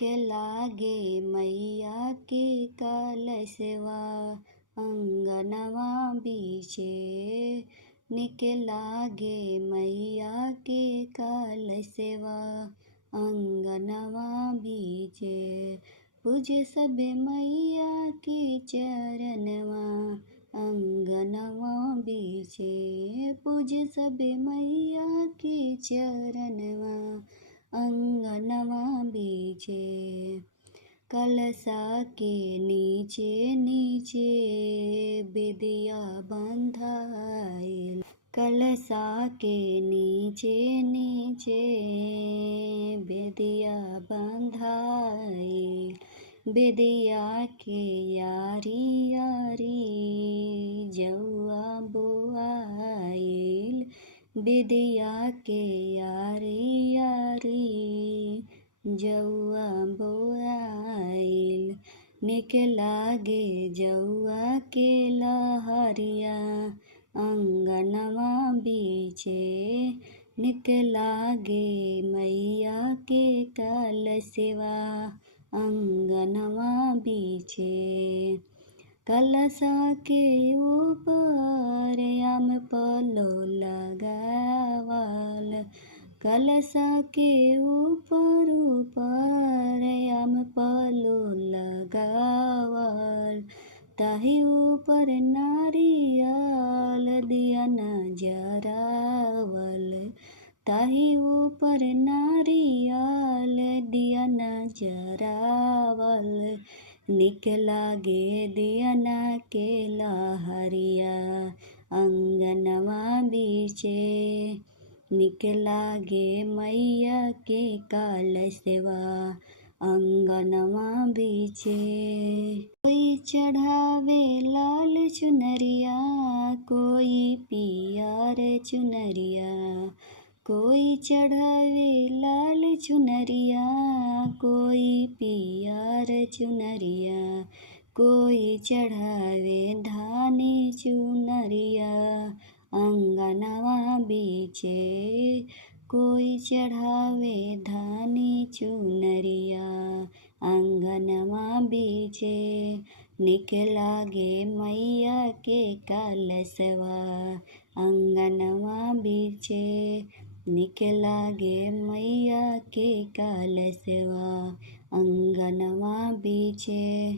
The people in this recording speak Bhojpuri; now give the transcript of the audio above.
निक लागे मैया के कलशवा अंगनवा बीचे। निक लागे मैया के कलशवा अंगनवा बीचे। पूजे सब मैया के चरणवा अंगनवा बीचे। पूजे सब मैया के चरणवा अंगनवा बीचे। कलशा के नीचे नीचे बेदिया बंधाइल। कलशा के नीचे नीचे बेदिया बंधाइल। बेदिया के यारी यारी जौआ बोआइल। बेदिया के यारी यारी जौआ बोआइल। निक लागे जौआ के लहरिया अंगनवा बीचे। निक लागे मैया के कलशवा अंगनवा बीचे। कलशा के ऊपर आम पलो लगावल। कलशा के ऊपर आम पलो लगावल। ताही ऊपर नारियल दिया नजरावल। ताही ऊपर नारियल दिया नजरावल। निक लागे दियना के लहरिया अंगनवा बीचे। निक लागे मैया के कलशवा अंगनवा बीचे। कोई चढ़ावे लाल चुनरिया कोई पियर चुनरिया। कोई चढ़ावे लाल चुनरिया कोई पियर चुनरिया। कोई चढ़ावे धानी चुनरिया अंगनवा बीचे। कोई चढ़ावे धानी चुनरिया अंगनवा बीचे। निक लागे मैया के कलशवा अंगनवा बीचे। निक लागे मैया के कलशवा अंगनवा बीचे।